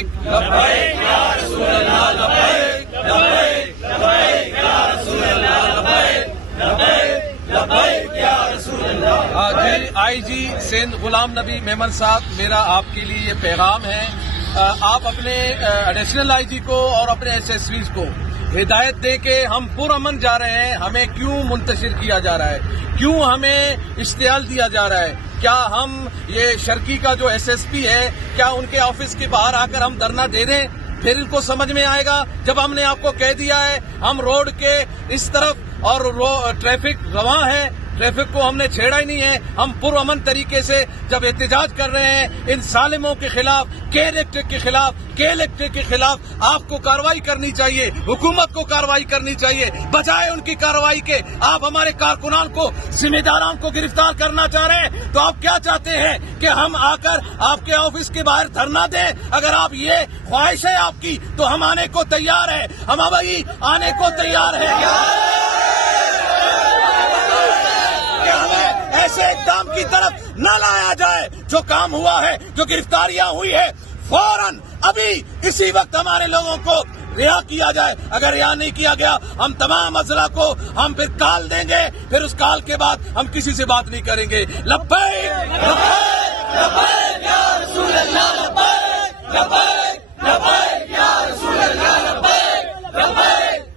लब्बैक लब्बैक या रसूल अल्लाह लब्बैक लब्बैक लब्बैक या रसूल अल्लाह लब्बैक लब्बैक लब्बैक या रसूल अल्लाह। जी आईजी सिंध गुलाम नबी मेमन साहब, मेरा आपके लिए ये पैगाम है, आप अपने एडिशनल आईजी को और अपने एसएसपी को हिदायत दे के हम पुरअमन जा रहे हैं, हमें क्यों मुंतशिर किया जा रहा है, क्यों हमें इश्तियाल दिया जा रहा है, क्या हम ये शर्की का जो एसएसपी है क्या उनके ऑफिस के बाहर आकर हम धरना दे दें, फिर इनको समझ में आएगा। जब हमने आपको कह दिया है हम रोड के इस तरफ और ट्रैफिक रवां है, ट्रैफिक को हमने छेड़ा ही नहीं है, हम पुरअमन तरीके से जब एहतजाज कर रहे हैं इन सालिमों के खिलाफ, के इलेक्ट्रिक के खिलाफ आपको कार्रवाई करनी चाहिए, हुकूमत को कार्रवाई करनी चाहिए। बजाय उनकी कार्रवाई के आप हमारे कारकुनान को, जिम्मेदारान को गिरफ्तार करना चाह रहे हैं। तो आप क्या चाहते हैं कि हम आकर आपके ऑफिस के बाहर धरना दें? अगर आप ये ख्वाहिश है आपकी तो हम आने को तैयार है, हम अभी आने को तैयार है। ऐसे इक़दाम की तरफ न लाया जाए, जो काम हुआ है, जो गिरफ्तारियां हुई है, फौरन अभी इसी वक्त हमारे लोगों को रिहा किया जाए। अगर रिहा नहीं किया गया हम तमाम अज़ला को हम फिर कॉल देंगे, फिर उस कॉल के बाद हम किसी से बात नहीं करेंगे। लब्बैक लब्बैक लब्बैक या रसूल अल्लाह लब्बैक लब्बैक।